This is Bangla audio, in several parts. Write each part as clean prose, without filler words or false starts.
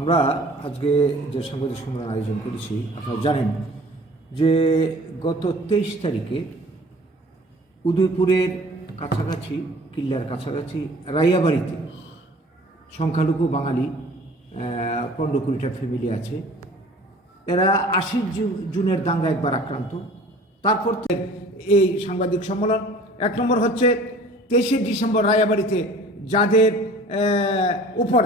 আমরা আজকে যে সাংবাদিক সম্মেলন আয়োজন করেছি আপনারা জানেন যে গত 23 তারিখে উদয়পুরের কাছাকাছি কিল্লার কাছাকাছি রাইয়াবাড়িতে সংখ্যালঘু বাঙালি 15-20টা ফ্যামিলি আছে। এরা 80 জুনের দাঙ্গা একবার আক্রান্ত। তারপর এই সাংবাদিক সম্মেলন 1 নম্বর হচ্ছে 23শে ডিসেম্বর রায়াবাড়িতে যাদের উপর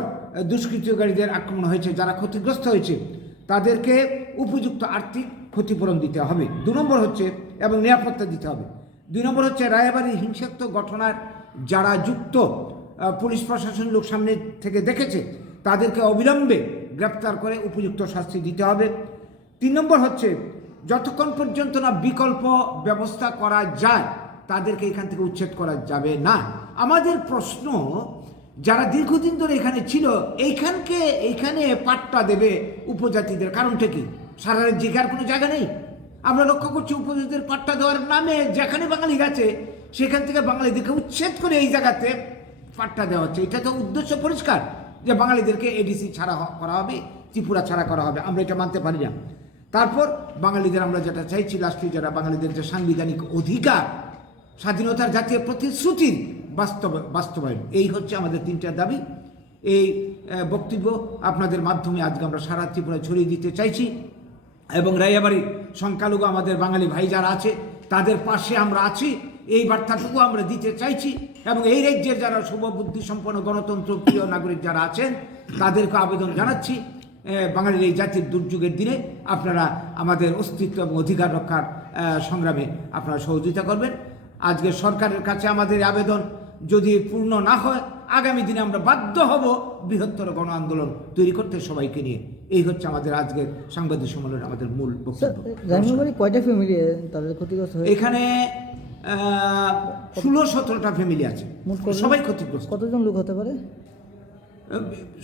দুষ্কৃতকারীদের আক্রমণ হয়েছে, যারা ক্ষতিগ্রস্ত হয়েছে তাদেরকে উপযুক্ত আর্থিক ক্ষতিপূরণ দিতে হবে। 2 নম্বর হচ্ছে এবং নিরাপত্তা দিতে হবে। 2 নম্বর হচ্ছে রায়াবাড়ির হিংসাত্মক ঘটনার যারা যুক্ত পুলিশ প্রশাসন লোক সামনে থেকে দেখেছে তাদেরকে অবিলম্বে গ্রেপ্তার করে উপযুক্ত শাস্তি দিতে হবে। 3 নম্বর হচ্ছে যতক্ষণ পর্যন্ত না বিকল্প ব্যবস্থা করা যায় তাদেরকে এখান থেকে উচ্ছেদ করা যাবে না। আমাদের প্রশ্ন, যারা দীর্ঘদিন ধরে এখানে ছিল এইখানে পাট্টা দেবে উপজাতিদের, কারণটা কি? সারা রাজ্যে আর কোনো জায়গা নেই। আমরা লক্ষ্য করছি উপজাতিদের পাট্টা দেওয়ার নামে যেখানে বাঙালি গেছে সেখান থেকে বাঙালিদেরকে উচ্ছেদ করে এই জায়গাতে পাট্টা দেওয়া হচ্ছে। এটা তো উদ্দেশ্য পরিষ্কার যে বাঙালিদেরকে এডিসি ছাড়া করা হবে, ত্রিপুরা ছাড়া করা হবে। আমরা এটা মানতে পারি না। তারপর বাঙালিদের আমরা যেটা চাইছি লাস্টে, যারা বাঙালিদের যে সাংবিধানিক অধিকার, স্বাধীনতার জাতীয় প্রতিশ্রুতির বাস্তবায়ন, এই হচ্ছে আমাদের 3টা দাবি। এই বক্তব্য আপনাদের মাধ্যমে আজকে আমরা সারা ত্রিপুরায় ছড়িয়ে দিতে চাইছি এবং রায়াবাড়ির সংখ্যালঘু আমাদের বাঙালি ভাই যারা আছে তাদের পাশে আমরা আছি, এই বার্তাটুকু আমরা দিতে চাইছি। এবং এই রাজ্যের যারা শুভবুদ্ধি সম্পন্ন গণতন্ত্র প্রিয় নাগরিক যারা আছেন তাদেরকে আবেদন জানাচ্ছি, বাঙালির এই জাতির দুর্যোগের দিনে আপনারা আমাদের অস্তিত্ব এবং অধিকার রক্ষার সংগ্রামে আপনারা সহযোগিতা করবেন। আজকে সরকারের কাছে আমাদের আবেদন যদি পূর্ণ না হয় আগামী দিনে আমরা বাধ্য হব বৃহত্তর গণ আন্দোলন তৈরি করতে সবাইকে নিয়ে। এই হচ্ছে আমাদের আজকের সাংবাদিক সম্মেলনের আমাদের মূল বক্তব্য। কয়টা ফ্যামিলি তাদের ক্ষতিগ্রস্ত হয়েছে? এখানে 16-17টা ফ্যামিলি আছে, সবাই ক্ষতিগ্রস্ত। কতজন লোক হতে পারে?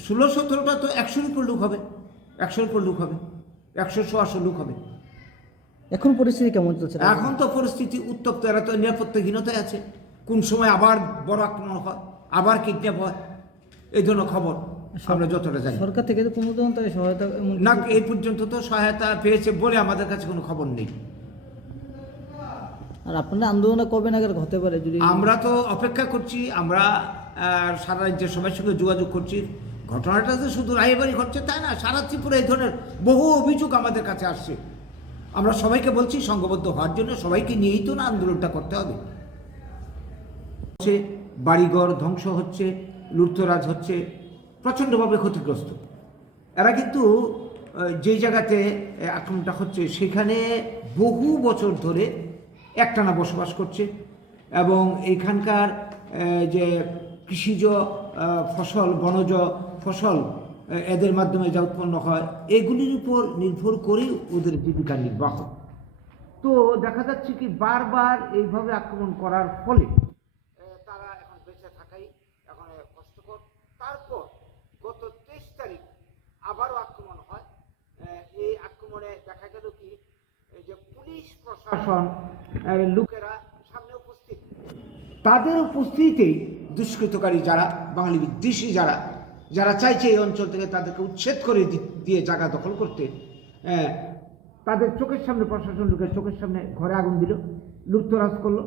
16-17টা তো 100-এর উপর লোক হবে, 100-এর উপর লোক হবে, 100-150 লোক হবে। এখন পরিস্থিতি কেমন চলছে? এখন তো পরিস্থিতি উত্তপ্ত। এরা তো নিরাপত্তাহীনতায় আছে। কোন সময় আবার বড় আক্রমণ হয়, আবার কিডন্যাপ হয়, এই ধরনের খবর আমরা যতটা জানি। সরকার থেকে তো কোনো ধরনের সহায়তা না, এই পর্যন্ত তো সহায়তা পেয়েছে বলে আমাদের কাছে কোনো খবর নেই। আর আপনাদের আন্দোলন কবে নাগাদ হতে পারে? যদি আমরা তো অপেক্ষা করছি, আমরা সারা রাজ্যের সবার সঙ্গে যোগাযোগ করছি। ঘটনাটা তো শুধু রায়বাড়ি ঘটছে তাই না, সারা ত্রিপুরা এই ধরনের বহু অভিযোগ আমাদের কাছে আসছে। আমরা সবাইকে বলছি সংঘবদ্ধ হওয়ার জন্য, সবাইকে নিয়েই তো না আন্দোলনটা করতে হবে। বাড়িঘর ধ্বংস হচ্ছে, লুটতরাজ হচ্ছে, প্রচণ্ডভাবে ক্ষতিগ্রস্ত। এরা কিন্তু যে জায়গাতে আক্রমণটা হচ্ছে সেখানে বহু বছর ধরে একটানা বসবাস করছে এবং এইখানকার যে কৃষিজ ফসল, বনজ ফসল এদের মাধ্যমে যা উৎপন্ন হয় এগুলির উপর নির্ভর করেই ওদের জীবিকা নির্বাহ। তো দেখা যাচ্ছে কি বারবার এইভাবে আক্রমণ করার ফলে তারা এখন বেঁচে থাকাই এখন কষ্টকর। তারপর গত 23 তারিখ আবারও আক্রমণ হয়। এই আক্রমণে দেখা গেল কি যে পুলিশ প্রশাসন লোকেরা সামনে উপস্থিত, তাদের উপস্থিতিতেই দুষ্কৃতকারী যারা বাঙালি বিদ্বেষী যারা চাইছে এই অঞ্চল থেকে তাদেরকে উচ্ছেদ করে দিয়ে জায়গা দখল করতে, তাদের চোখের সামনে, প্রশাসন লোকের চোখের সামনে ঘরে আগুন দিল, লুটতরাজ করলো,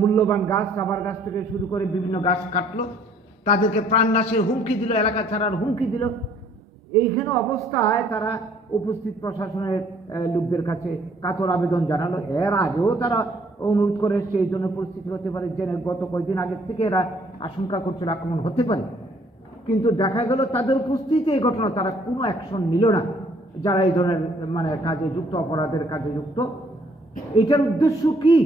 মূল্যবান গাছ, রাবার গাছ থেকে শুরু করে বিভিন্ন গাছ কাটলো, তাদেরকে প্রাণনাশের হুমকি দিল, এলাকা ছাড়ার হুমকি দিল। এইখানে অবস্থায় তারা উপস্থিত প্রশাসনের লোকদের কাছে কাতর আবেদন জানালো। এর আগেও তারা অনুরোধ করে এসছে এই জন্য পরিস্থিতি হতে পারে, জেনে গত কয়েকদিন আগের থেকে এরা আশঙ্কা করছিল আক্রমণ হতে পারে। কিন্তু দেখা গেল তাদের উপস্থিতিতে এই ঘটনা তারা কোনো অ্যাকশন নিল না। যারা এই ধরনের কাজে যুক্ত, অপরাধের কাজে যুক্ত, এটার উদ্দেশ্য কি?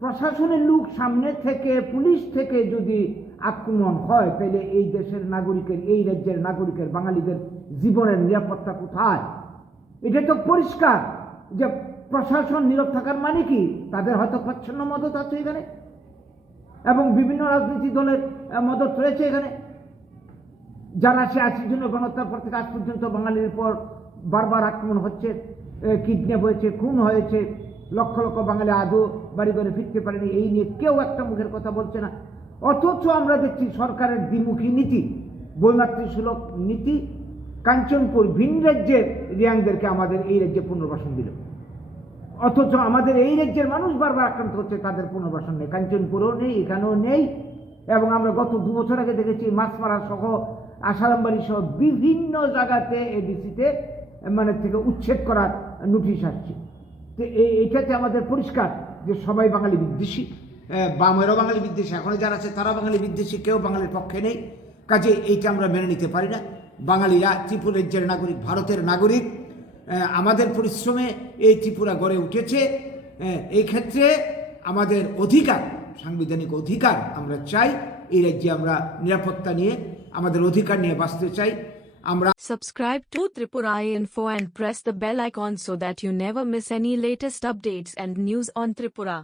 প্রশাসনের লোক সামনে থেকে, পুলিশ থেকে যদি আক্রমণ হয় তাহলে এই দেশের নাগরিকের, এই রাজ্যের নাগরিকের, বাঙালিদের জীবনের নিরাপত্তা কোথায়? এটা তো পরিষ্কার যে প্রশাসন নীরব থাকার মানে কি? তাদের হয়তো প্রচ্ছন্ন মদত আছে এখানে এবং বিভিন্ন রাজনীতি দলের মদত রয়েছে এখানে। যারা সে 80 জনের গণহত্যার পর থেকে আজ পর্যন্ত বাঙালির উপর বারবার আক্রমণ হচ্ছে, কিডন্যাপ হয়েছে, খুন হয়েছে, লক্ষ লক্ষ বাঙালি আদৌ বাড়ি ঘরে ফিরতে পারেনি, এই নিয়ে কেউ একটা মুখের কথা বলছে না। অথচ আমরা দেখছি সরকারের দ্বিমুখী নীতি, বৈমাতৃসুলভ নীতি কাঞ্চনপুর ভিন রাজ্যের রিয়াংদেরকে আমাদের এই রাজ্যে পুনর্বাসন দিল, অথচ আমাদের এই রাজ্যের মানুষ বারবার আক্রান্ত হচ্ছে, তাদের পুনর্বাসন নেই, কাঞ্চনপুরও নেই, এখানেও নেই। এবং আমরা গত 2 বছর আগে দেখেছি মাছমারা সহ আসারামবাড়ি সহ বিভিন্ন জায়গাতে এডিসিতে মানে থেকে উচ্ছেদ করার নোটিশ আসছে। তো এইটাতে আমাদের পরিষ্কার যে সবাই বাঙালি বিদ্বেষী, বামেরও বাঙালি বিদ্বেষী, এখনো যারা আছে তারা বাঙালি বিদ্বেষী, কেউ বাঙালির পক্ষে নেই। কাজে এইটা আমরা মেনে নিতে পারি না। বাঙালিরা ত্রিপুরা রাজ্যের নাগরিক, ভারতের নাগরিক, আমাদের পরিশ্রমে এই ত্রিপুরা গড়ে উঠেছে। এই ক্ষেত্রে আমাদের অধিকার, সাংবিধানিক অধিকার আমরা চাই, এই রাজ্যে আমরা নিরাপত্তা নিয়ে আমাদের অধিকার নিয়ে বাঁচতে চাই। আমরা Subscribe to Tripura Info and press the bell icon so that you never miss any latest updates and news on Tripura.